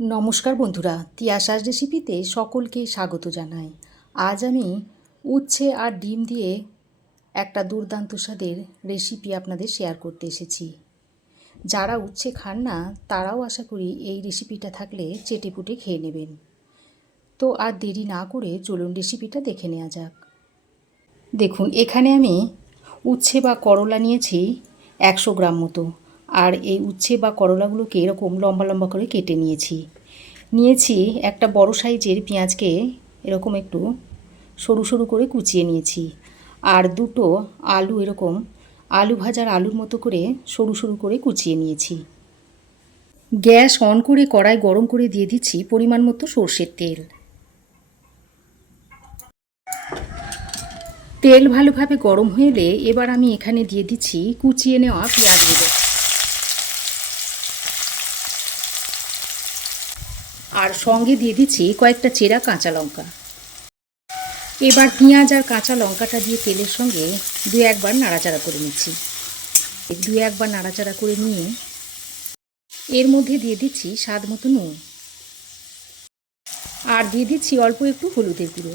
নমস্কার বন্ধুরা, তিয়াশাস রেসিপিতে সকলকে স্বাগত জানাই। আজ আমি উচ্ছে আর ডিম দিয়ে একটা দুর্দান্ত স্বাদের রেসিপি আপনাদের শেয়ার করতে এসেছি। যারা উচ্ছে খান না তারাও আশা করি এই রেসিপিটা থাকলে চেটেপুটে খেয়ে নেবেন। তো আর দেরি না করে চলুন রেসিপিটা দেখে নেওয়া যাক। দেখুন, এখানে আমি উচ্ছে বা করলা নিয়েছি 100 গ্রাম মতো। আর এই উচ্ছে বা করলাগুলোকে এরকম লম্বা লম্বা করে কেটে নিয়েছি একটা বড় সাইজের পেঁয়াজকে এরকম একটু সরু সরু করে কুচিয়ে নিয়েছি। আর দুটো আলু এরকম আলু ভাজার আলুর মতো করে সরু সরু করে কুচিয়ে নিয়েছি। গ্যাস অন করে কড়াই গরম করে দিয়ে দিচ্ছি পরিমাণ মতো সর্ষের তেল। তেল ভালোভাবে গরম হয়ে এলে এবার আমি এখানে দিয়ে দিচ্ছি কুচিয়ে নেওয়া পেঁয়াজগুলো। আর সঙ্গে দিয়ে দিচ্ছি কয়েকটা চেরা কাঁচা লঙ্কা। এবার পেঁয়াজ আর কাঁচা লঙ্কাটা দিয়ে তেলের সঙ্গে একবার নাড়াচাড়া করে নিচ্ছি। একবার নাড়াচাড়া করে নিয়ে এর মধ্যে দিয়ে দিচ্ছি স্বাদ মতো নুন। আর দিয়ে দিচ্ছি অল্প একটু হলুদের গুঁড়ো।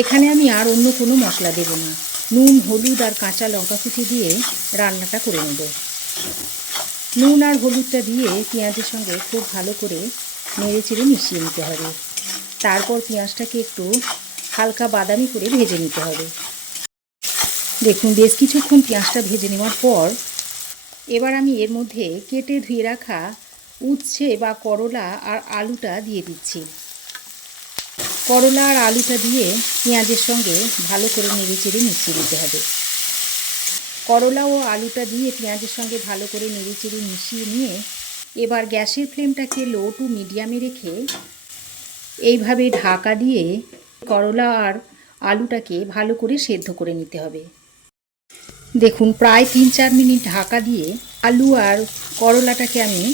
এখানে আমি আর অন্য কোনো মশলা দেব না। নুন, হলুদ আর কাঁচা লঙ্কা কুচি দিয়ে রান্নাটা করে নেব। নুন আর হলুদটা দিয়ে পেঁয়াজের সঙ্গে খুব ভালো করে নেড়ে চেড়ে মিশিয়ে নিতে হবে। তারপর পেঁয়াজটাকে একটু হালকা বাদামি করে ভেজে নিতে হবে। দেখুন, বেশ কিছুক্ষণ পেঁয়াজটা ভেজে নেওয়ার পর এবার আমি এর মধ্যে কেটে ধুয়ে রাখা উচ্ছে বা করলা আর আলুটা দিয়ে দিচ্ছি। করলা আর আলুটা দিয়ে পেঁয়াজের সঙ্গে ভালো করে নেড়ে চেড়ে মিশিয়ে দিতে হবে। করলা ও আলুটা দিয়ে পেঁয়াজের সঙ্গে ভালো করে নেড়ে চেড়ে মিশিয়ে নিয়ে এবার গ্যাসের ফ্লেমটাকে লো টু মিডিয়ামে রেখে এইভাবে ঢাকা দিয়ে করলা আর আলুটাকে ভালো করে সেদ্ধ করে নিতে হবে। দেখুন, প্রায় 3-4 মিনিট ঢাকা দিয়ে আলু আর করলাটাকে আমি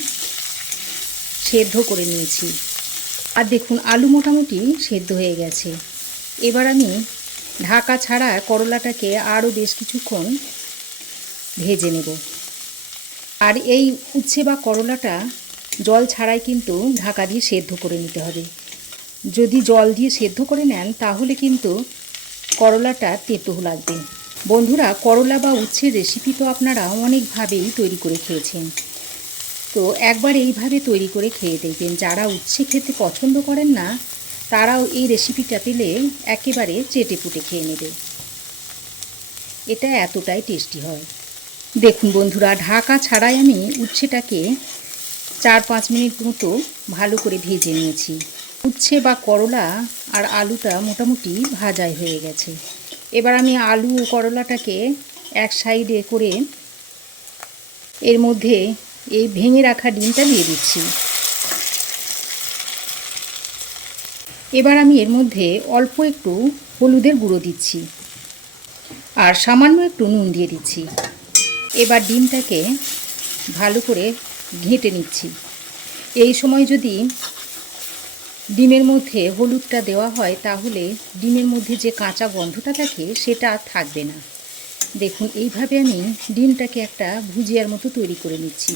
সেদ্ধ করে নিয়েছি। আর দেখুন, আলু মোটামুটি সেদ্ধ হয়ে গেছে। এবার আমি ঢাকা ছাড়া করলাটাকে আরও বেশ কিছুক্ষণ ভেজে নেব। আর এই উচ্ছে বা করলাটা জল ছাড়াই কিন্তু ঢাকা দিয়ে সেদ্ধ করে নিতে হবে। যদি জল দিয়ে সেদ্ধ করে নেন তাহলে কিন্তু করলাটা তেতো লাগবে। বন্ধুরা, করলা বা উচ্ছের রেসিপি তো আপনারা অনেকভাবেই তৈরি করে খেয়েছেন। তো একবার এইভাবে তৈরি করে খেয়ে দেখবেন। যারা উচ্ছে খেতে পছন্দ করেন না তারাও এই রেসিপিটা পেলে একেবারে চেটেপুটে খেয়ে নেবে। এটা এতটাই টেস্টি হয়। দেখুন বন্ধুরা, ঢাকা ছাড়াই আমি উচ্ছেটাকে 4-5 মিনিট মতো ভালো করে ভেজে নিয়েছি। উচ্ছে বা করলা আর আলুটা মোটামুটি ভাজাই হয়ে গেছে। এবার আমি আলু ও করলাটাকে এক সাইডে করে এর মধ্যে এই ভেঙে রাখা ডিমটা দিয়ে দিচ্ছি। এবার আমি এর মধ্যে অল্প একটু হলুদের গুঁড়ো দিচ্ছি আর সামান্য একটু নুন দিয়ে দিচ্ছি। এবার ডিমটাকে ভালো করে ঘেঁটে নিচ্ছি। এই সময় যদি ডিমের মধ্যে হলুদটা দেওয়া হয় তাহলে ডিমের মধ্যে যে কাঁচা গন্ধটা থাকে সেটা আর থাকবে না। দেখুন, এইভাবে আমি ডিমটাকে একটা ভুজিয়ার মতো তৈরি করে নিচ্ছি।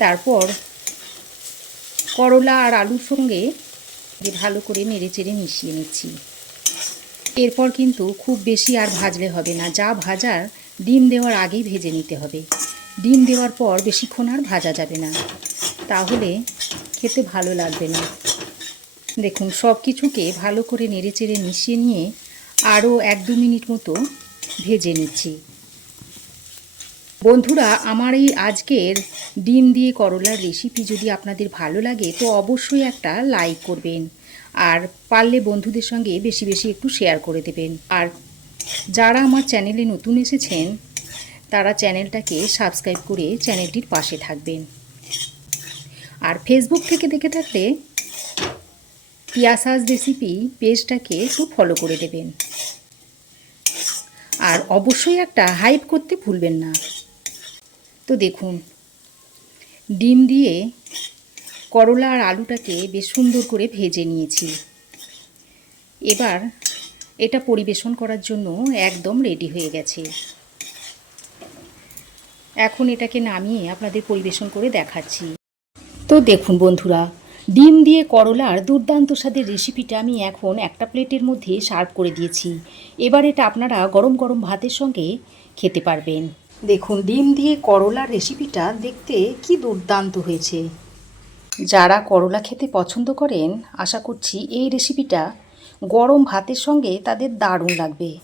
তারপর করলা আর আলুর সঙ্গে ভালো করে নেড়ে চেড়ে মিশিয়ে নিচ্ছি। এরপর কিন্তু খুব বেশি আর ভাজলে হবে না। যা ভাজার ডিম দেওয়ার আগেই ভেজে নিতে হবে। ডিম দেওয়ার পর বেশিক্ষণ আর ভাজা যাবে না, তাহলে খেতে ভালো লাগবে না। দেখুন, সব কিছুকে ভালো করে নেড়ে চেড়ে মিশিয়ে নিয়ে আরও 1-2 মিনিট মতো ভেজে নিচ্ছি। বন্ধুরা, আমার এই আজকের ডিম দিয়ে করলার রেসিপি যদি আপনাদের ভালো লাগে তো অবশ্যই একটা লাইক করবেন। আর পারলে বন্ধুদের সঙ্গে বেশি বেশি একটু শেয়ার করে দেবেন। আর যারা আমার চ্যানেলে নতুন এসেছেন তারা চ্যানেলটাকে সাবস্ক্রাইব করে চ্যানেলটির পাশে থাকবেন। আর ফেসবুক থেকে দেখে থাকলে তিয়াশাস রেসিপি পেজটাকে একটু ফলো করে দেবেন। আর অবশ্যই একটা হাইপ করতে ভুলবেন না। তো দেখুন, ডিম দিয়ে করলা আর আলুটাকে বেশ সুন্দর করে ভেজে নিয়েছি। এবার এটা পরিবেশন করার জন্য একদম রেডি হয়ে গেছে। এখন এটাকে নামিয়ে আপনাদের পরিবেশন করে দেখাচ্ছি। তো দেখুন বন্ধুরা, ডিম দিয়ে করলার দুর্দান্ত স্বাদের রেসিপিটা আমি এখন একটা প্লেটের মধ্যে সার্ভ করে দিয়েছি। এবার এটা আপনারা গরম গরম ভাতের সঙ্গে খেতে পারবেন। দেখুন, ডিম দিয়ে করলার রেসিপিটা দেখতে কি দুর্দান্ত হয়েছে। যারা করলা খেতে পছন্দ করেন, আশা করছি এই রেসিপিটা গরম ভাতের সঙ্গে তাদের দারুণ লাগবে।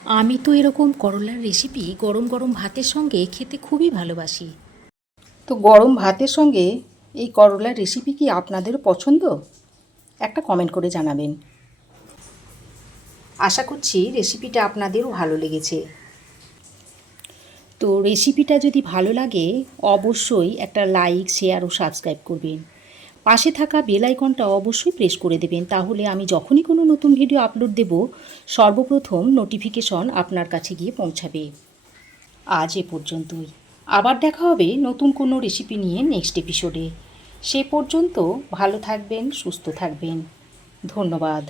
আমি তো এরকম করলার রেসিপি গরম গরম ভাতের সঙ্গে খেতে খুবই ভালোবাসি। তো গরম ভাতের সঙ্গে এই করলার রেসিপি কি আপনাদেরও পছন্দ? একটা কমেন্ট করে জানাবেন। আশা করছি রেসিপিটা আপনাদেরও ভালো লেগেছে। তো রেসিপিটা যদি ভালো লাগে অবশ্যই একটা লাইক, শেয়ার ও সাবস্ক্রাইব করবেন। পাশে থাকা বেল আইকনটা অবশ্যই প্রেস করে দেবেন, তাহলে আমি যখনই কোনো নতুন ভিডিও আপলোড দেব সর্বপ্রথম নোটিফিকেশন আপনার কাছে গিয়ে পৌঁছাবে। আজ এ পর্যন্তই। আবার দেখা হবে নতুন কোনো রেসিপি নিয়ে নেক্সট এপিসোডে। সে পর্যন্ত ভালো থাকবেন, সুস্থ থাকবেন। ধন্যবাদ।